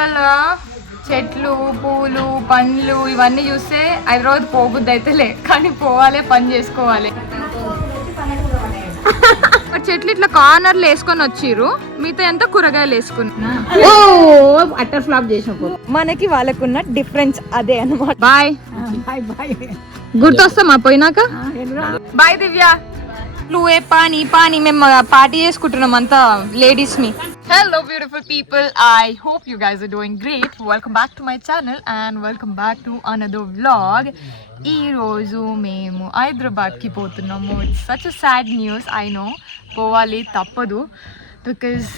ఊర్లలో చెట్లు పూలు పండ్లు ఇవన్నీ చూస్తే హైదరాబాద్ పోబుద్ది అయితే లే, కానీ పోవాలి పని చేసుకోవాలి. చెట్లు ఇట్లా కార్నర్లు వేసుకొని వచ్చిర్రు, మిగతా ఎంత కూరగాయలు వేసుకున్నా. అట్టర్ ఫ్లాప్ చేసిన మనకి వాళ్ళకున్న డిఫరెన్స్ అదే అన్నమాట. బాయ్ గుర్తొస్తామా పోయినాక. బాయ్ దివ్య. నువ్వే పానీ పానీ మేము పార్టీ చేసుకుంటున్నాం అంతా లేడీస్ ని. Hello beautiful people, I hope you guys are doing great. Welcome back to my channel and welcome back to another vlog. ఈ రోజు మేము హైదరాబాద్ కి పోతున్నాము. It's such a sad news, I know. పోవాలి తప్పదు, బికాజ్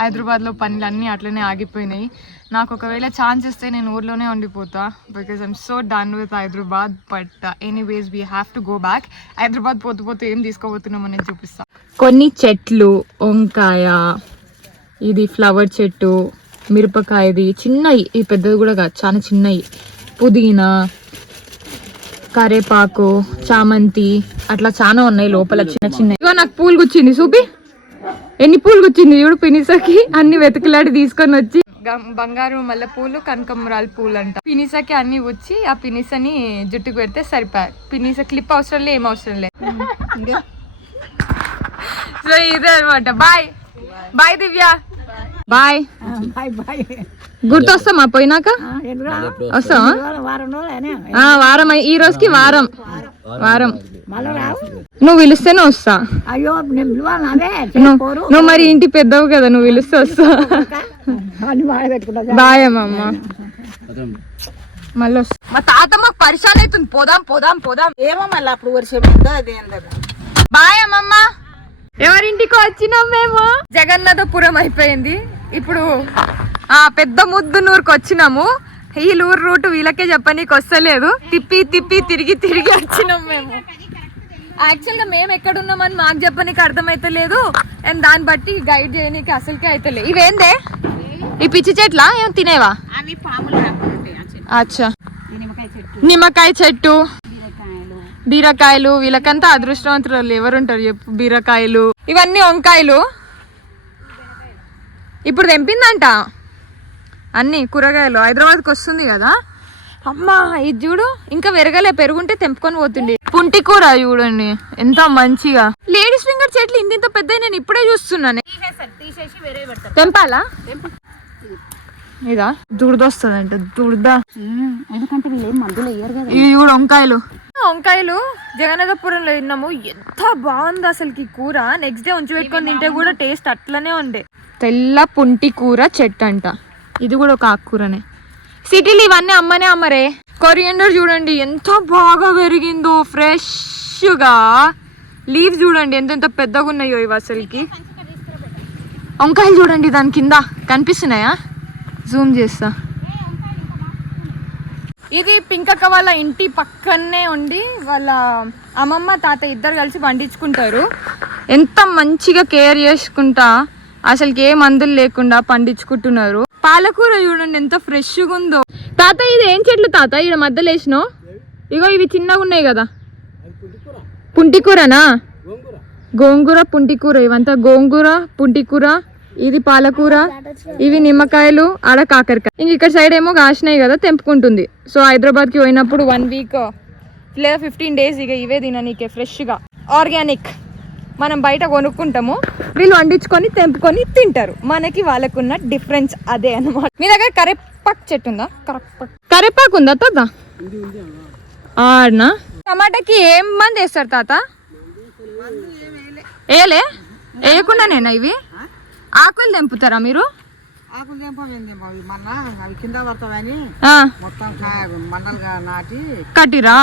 హైదరాబాద్లో పనులన్నీ అట్లనే ఆగిపోయినాయి. నాకు ఒకవేళ ఛాన్స్ ఇస్తే నేను ఊర్లోనే ఉండిపోతా, because I'm so done with Hyderabad. But anyways we have to go back. Hyderabad పోతే ఏం తీసుకోబోతున్నామో నేను చూపిస్తా. కొన్ని చెట్లు, వంకాయ, ఇది ఫ్లవర్ చెట్టు, మిరపకాయది చిన్నవి, ఈ పెద్దది కూడా కాదు, చాలా చిన్నవి, పుదీనా, కరేపాకు, చామంతి, అట్లా చాలా ఉన్నాయి లోపల చిన్న చిన్న. ఇగో నాకు పూలు గుచ్చింది, చూపి ఎన్ని పూలు గుచ్చింది చూడు. పినిసకి అన్ని వెతుకులాడి తీసుకొని వచ్చి, బంగారు మల్లె పూలు, కనకమరాల పూలు అంట. పినిసకి అన్ని వచ్చి ఆ పినిసని జుట్టుకు పెడితే సరిపోయి. పినిస క్లిప్ అవసరం లే, ఏం అవసరం లే. సో ఇదే అనమాట. బాయ్ బాయ్ దివ్య. బాయ్. గుర్తొస్తామా పోయినాక. వస్తామా వారం, ఈ రోజుకి వారం. నువ్వు పిలిస్తేనే వస్తా. నువ్వు మరి ఇంటి పెద్దవు కదా, నువ్వు పిలిస్తే వస్తా. బాయ్ అమ్మమ్మ. మళ్ళీ వస్తా. మా తాత మాకు పరిశాన్ అవుతుంది. పోదాం పోదాం పోదాం. ఏమో మళ్ళీ అప్పుడు వర్షం. బాయ్ అమ్మమ్మ. ఎవరింటికి వచ్చినాం మేము. జగన్నాథపురం అయిపోయింది. ఇప్పుడు పెద్ద ముద్దునూరుకి వచ్చినాము. వీళ్ళూరు రూట్ వీళ్ళకే చెప్పనీకి వస్తలేదు. తిప్పి తిప్పి తిరిగి తిరిగి వచ్చినాం మేము. యాక్చువల్గా మేము ఎక్కడున్నామని మాకు చెప్పనీకి అర్థమైతలేదు, అండ్ దాన్ని బట్టి గైడ్ చేయనీకి అసలుకే అయితలేదు. ఇవేందే ఈ పిచ్చి చెట్లా ఏం తినేవా? అచ్చా. నిమ్మకాయ చెట్టు, బీరకాయలు. వీళ్ళకంతా అదృష్టవంతులు ఎవరుంటారు చెప్పు. బీరకాయలు, ఇవన్నీ వంకాయలు. ఇప్పుడు తెంపిందంట అన్ని కూరగాయలు. హైదరాబాద్కి వస్తుంది కదా. అమ్మా ఇది చూడు, ఇంకా వెరగలే, పెరుగుంటే తెంపుకొని పోతుండే. పుంటి కూర చూడండి ఎంత మంచిగా. లేడీస్ ఫింగర్ చెట్లు ఇంత పెద్ద నేను ఇప్పుడే చూస్తున్నాను. తెంపాలా? ఇదా దురదొస్తుందంట, దురద. ఎందుకంటే వీళ్ళు మందులు వేయరు కదా. ఇవి చూడు వంకాయలు. వంకాయలు జగన్నాథపురంలో తిన్నాము, ఎంత బాగుంది అసలుకి కూర. నెక్స్ట్ డే ఉంచి పెట్టుకొని తింటే కూడా టేస్ట్ అట్లనే ఉండే. తెల్ల పుంటి కూర చెట్టు అంట. ఇది కూడా ఒక ఆకుకూరనే. సిటీలు ఇవన్నీ అమ్మనే అమ్మరే. కొరియండర్ చూడండి ఎంత బాగా పెరిగిందో, ఫ్రెష్గా. లీవ్స్ చూడండి ఎంత పెద్దగా ఉన్నాయో ఇవి అసలుకి. వంకాయలు చూడండి దాని కింద కనిపిస్తున్నాయా? జూమ్ చేస్తా. ఇది పింకక్క వాళ్ళ ఇంటి పక్కనే ఉండి వాళ్ళ అమ్మమ్మ తాత ఇద్దరు కలిసి పండించుకుంటారు. ఎంత మంచిగా కేర్ చేసుకుంటా, అసలుకి ఏ మందులు లేకుండా పండించుకుంటున్నారు. పాలకూర చూడండి ఎంత ఫ్రెష్గా ఉందో. తాత ఇది ఏం చెట్లు తాత? ఇక్కడ మధ్యలో వేసినావు. ఇగో ఇవి చిన్నగా ఉన్నాయి కదా. పుంటికూరనా? గోంగూర, పుంటికూర. ఇవంతా గోంగూర, పుంటికూర. ఇది పాలకూర, ఇవి నిమ్మకాయలు, ఆడ కాకరకాయ. ఇంక ఇక్కడ సైడ్ ఏమో కాసినాయి కదా, తెంపుకుంటుంది. సో హైదరాబాద్కి పోయినప్పుడు 1 వీక్ లేదా 15 days ఇక ఇవే తిననీకే ఫ్రెష్గా ఆర్గానిక్. మనం బయట కొనుక్కుంటాము, వీళ్ళు వండించుకొని తెంపుకొని తింటారు. మనకి వాళ్ళకున్న డిఫరెన్స్ అదే అన్నమాట. మీ దగ్గర కరేపాకు చెట్టు ఉందా? కరేపాకు ఉందా తాత? ఆడనా? టమాటాకి ఏం మంది వేస్తారు తాత? వేయలే? వేయకుండానేనా ఇవి? ఆకులు తెంపుతారా మీరు? కట్టిరా?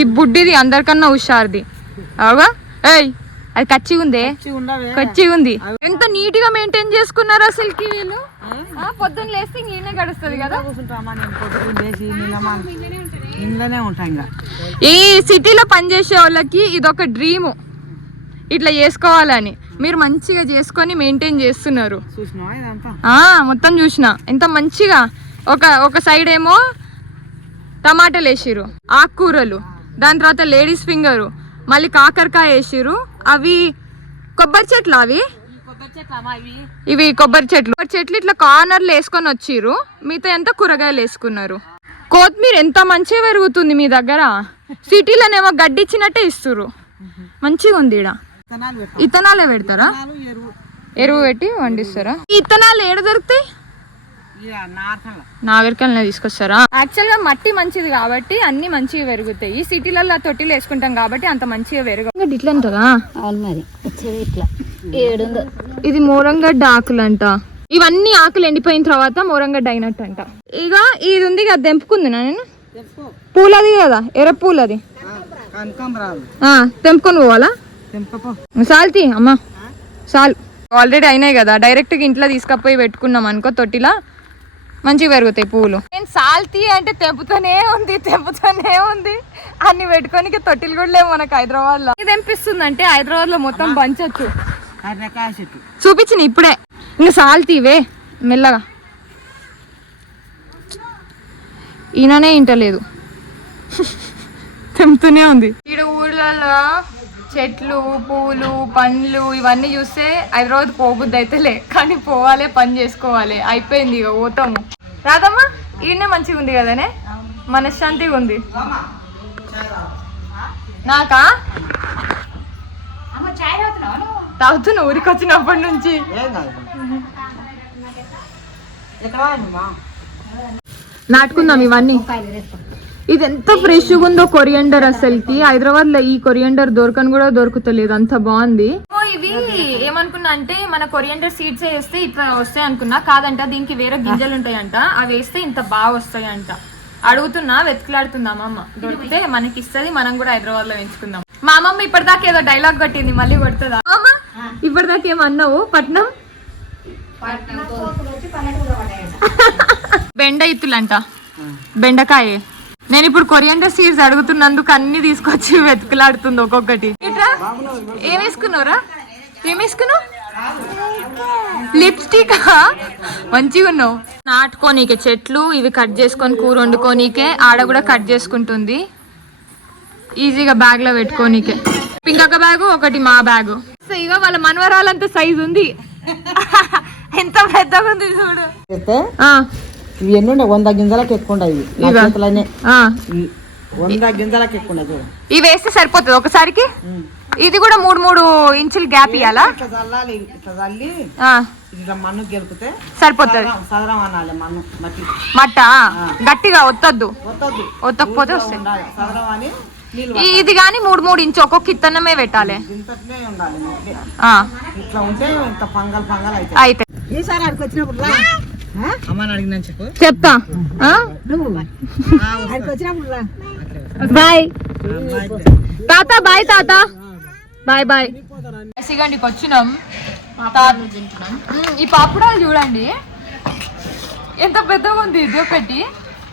ఈ బుడ్డిది అందరికన్నా హుషారుది. అవుగా. ఏయ్ అది కచ్చిగా ఉందే, కచ్చిగా ఉంది. ఎంత నీట్ గా మెయింటైన్ చేసుకున్నారు అసలుకి వీళ్ళు. పొద్దున్న లేస్తే ఇంకే గడుస్తుంది కదా. ఈ సిటీలో పనిచేసే వాళ్ళకి ఇదొక డ్రీము, ఇట్లా చేసుకోవాలని. మీరు మంచిగా చేసుకొని మెయింటైన్ చేస్తున్నారు. మొత్తం చూసిన ఎంత మంచిగా. ఒక సైడ్ ఏమో టమాటాలు వేసిరు, ఆకుకూరలు, దాని తర్వాత లేడీస్ ఫింగరు, మళ్ళీ కాకరకాయ వేసిరు. అవి కొబ్బరి చెట్లు, అవి ఇవి కొబ్బరి చెట్లు ఇట్లా కార్నర్లు వేసుకొని వచ్చిర్రు. మీతో ఎంత కూరగాయలు వేసుకున్నారు. కొత్తిమీర ఎంత మంచిగా పెరుగుతుంది మీ దగ్గర. సిటీలోనేమో గడ్డి ఇచ్చినట్టే ఇస్తుర్రు. మంచిగా ఉంది ఈడ. ఇత్తనాలే పెడతారా? ఎరువు పెట్టి వండిస్తారా? ఈ ఇత్తనాలు ఏడ దొరుకుతాయి? నాగరికల్నే తీసుకొస్తారా? యాక్చువల్ గా మట్టి మంచిది కాబట్టి అన్ని మంచిగా పెరుగుతాయి. సిటీలలో తొట్టిలు వేసుకుంటాం కాబట్టి అంత మంచిగా పెరుగు. ఇట్లా ఉంటుందా? ఇది మోరంగడ్డ ఆకులు అంట. ఇవన్నీ ఆకులు ఎండిపోయిన తర్వాత మోరంగడ్డ అయినట్టు అంట. ఇక ఇది ఉంది కదా, తెంపుకుంది నేను. పూలది కదా, ఎర్ర పూలది. తెంపుకొని పోవాలా? సాల్తీ అమ్మా సాల్. ఆల్రెడీ అయినాయి కదా, డైరెక్ట్ గా ఇంట్లో తీసుకపోయి పెట్టుకున్నాం అనుకో తొట్టిలా మంచిగా పెరుగుతాయి పూలు. నేను సాల్తీ అంటే తెంపుతూనే ఉంది. అన్ని పెట్టుకొని తొట్టిలు కూడా లేవు మనకు హైదరాబాద్ లో. ఇది తెంపిస్తుంది అంటే హైదరాబాద్ లో మొత్తం పంచచ్చు. చూపించిన ఇప్పుడే. ఇంకా సాల్తీవే మెల్లగా. ఈయననే ఇంటలేదు, తెంపుతూనే ఉంది. ఈడ ఊళ్ళలో చెట్లు, పూలు, పండ్లు ఇవన్నీ చూస్తే హైదరాబాద్ పోబుద్ది అయితే లే, కానీ పోవాలి, పని చేసుకోవాలి. అయిపోయింది, ఇక పోతాము. రాదమ్మా, ఈయనే మంచిగా ఉంది కదనే, మనశ్శాంతిగా ఉంది. నాకా తాగుతున్నా ఊరికి వచ్చినప్పటి నుంచి. నాటుకుందాం ఇవన్నీ. ఇది ఎంత ఫ్రెష్గా ఉందో కొరియండర్. అసలుకి హైదరాబాద్ లో ఈ కొరియండర్ దొరకని కూడా దొరుకుతలేదు, అంత బాగుంది. ఇవి ఏమనుకున్నా అంటే మన కొరియండర్ సీడ్స్ వేస్తే ఇట్లా వస్తాయి అనుకున్నా. కాదంట, దీనికి వేరే గింజలు ఉంటాయంట. అవి వేస్తే ఇంత బాగా వస్తాయంట. అడుగుతున్నా, వెతుకులాడుతుందా అమ్మమ్మ. దొరికితే మనకి ఇస్తుంది, మనం కూడా హైదరాబాద్ లో పెంచుకుందాం. మా అమ్మమ్మ ఇప్పటిదాకా ఏదో డైలాగ్ కొట్టింది, మళ్ళీ కొడుతుందా? ఇప్పటిదాకా ఏమన్నావు? పట్నం బెండ ఇత్తులంట, బెండకాయ. నేను ఇప్పుడు కొరియండర్ సీడ్స్ అడుగుతున్నందుకు అన్ని తీసుకొచ్చి వెతుకులాడుతుంది ఒక్కొక్కటి. ఇట్లా ఏం వేసుకున్నావురా? ఏం వేసుకున్నావు? లిప్స్టిక్. మంచిగా ఉన్నావు. నాటుకోనీకే చెట్లు ఇవి కట్ చేసుకొని కూర వండుకోనీకే. ఆడ కూడా కట్ చేసుకుంటుంది ఈజీగా బ్యాగ్ లో పెట్టుకోనీకే. పింకక్క బ్యాగు, ఒకటి మా బ్యాగు. ఇక వాళ్ళ మనవరాలంత సైజు ఉంది. ఎంత పెద్దగా ఉంది చూడు. ఇవి ఎన్ని 100 గింజలకు ఎక్కువ ఉండవు. 100 గింజలకు ఎక్కువ ఉండదు. ఇవి వేస్తే సరిపోతుంది ఒకసారికి. ఇది కూడా 3 ఇంచులు గ్యాప్ ఇవ్వాలా? మన్ను గెలిపితే సరిపోతుంది. మట్ట గట్టిగా ఒత్తద్దు, ఒత్తకపోతే వస్తాయి. ఇది కానీ 3 ఇంచు ఒక్కొక్క ఇత్తనమే పెట్టాలి. అయితే చెప్తా. బాయ్ తాత. బాయ్ తాత. Bye bye. సిగండికి వచ్చినాం. ఈ పాపుడాలు చూడండి ఎంత పెద్దగా ఉంది. ఇది ఒకటి,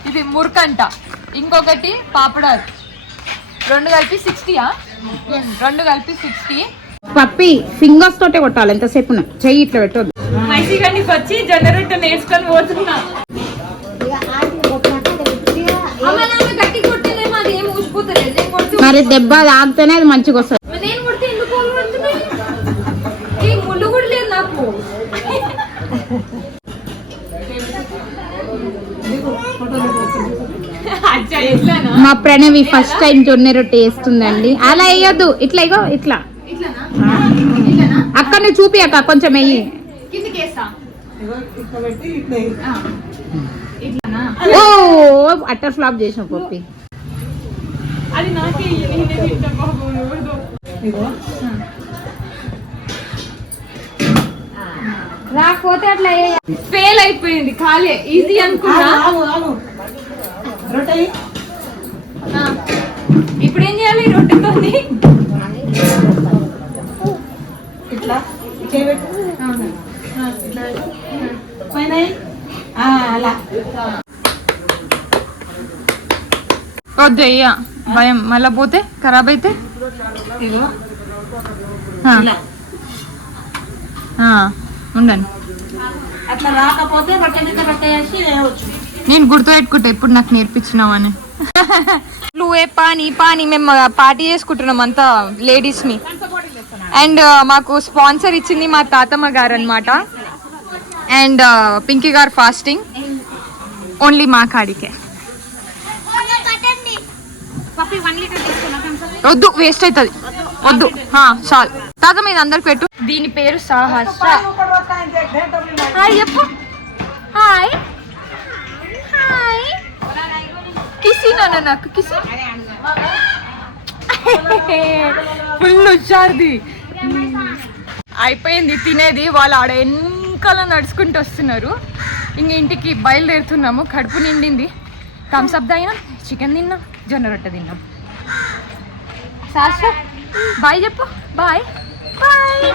ఇది మురకంట, ఇంకొకటి పాపుడాలు. 2 కలిపి 60. 2 కలిపి 60. పప్పి ఫింగర్స్ తోటే కొట్టాలి. ఎంతసేపు చెయ్యి ఇట్లా పెట్టొద్దు. మైసిగానికి వచ్చి జొన్న రొట్టె నేర్చుకొని పోతున్నా. మరి దెబ్బ తాగితేనే అది మంచిగా వస్తుంది. నేను కొడితే ఎందుకు ముళ్ళు కూడా లేదు నాకు. మా ప్రణవి ఫస్ట్ టైం జొన్న రొట్టె వేస్తుందండి. అలా వేయొద్దు, ఇట్లా ఇగో ఇట్లా. అక్కడ నువ్వు చూపి అక్క, కొంచెం వెయ్యి. ఓ అట్టర్ ఫ్లాప్ చేసిన పప్పి. రాకపోతే అట్లా ఫెయిల్ అయిపోయింది. ఖాళీ ఈజీ అనుకున్నా. ఇప్పుడు ఏం చేయాలి? రొట్టెతో ఇట్లా వద్దయ్యా, భయం మళ్ళా పోతే ఖరాబ్ అయితే. ఉండండి. అట్లా రాకపోతే నేను గుర్తు పెట్టుకుంటా ఇప్పుడు నాకు నేర్పించినావని. నువ్వే పానీ మేము పార్టీ చేసుకుంటున్నాం అంతా లేడీస్ ని. అండ్ మాకు స్పాన్సర్ ఇచ్చింది మా తాతమ్మ గారు అనమాట. అండ్ పింకీ గారు ఫాస్టింగ్ ఓన్లీ మా కాడికే. వద్దు వేస్ట్ అవుతుంది, వద్దు చాలు. తాత మీద అందరికి పెట్టు. దీని పేరు సాహస. హాయ్ చెప్పు. హాయ్ హాయ్ కిసి నాన్న, నాకు కిసి. ఫుల్ హుషారుది. అయిపోయింది తినేది. వాళ్ళు ఆడ వెనకాల నడుచుకుంటూ వస్తున్నారు. ఇంక ఇంటికి బయలుదేరుతున్నాము. కడుపు నిండింది. థమ్స్అప్ తాగినాం, చికెన్ తిన్నాం, జొన్న రొట్టె తిన్నాం. శాస్త్ర బాయ్ చెప్పు. Bye bye.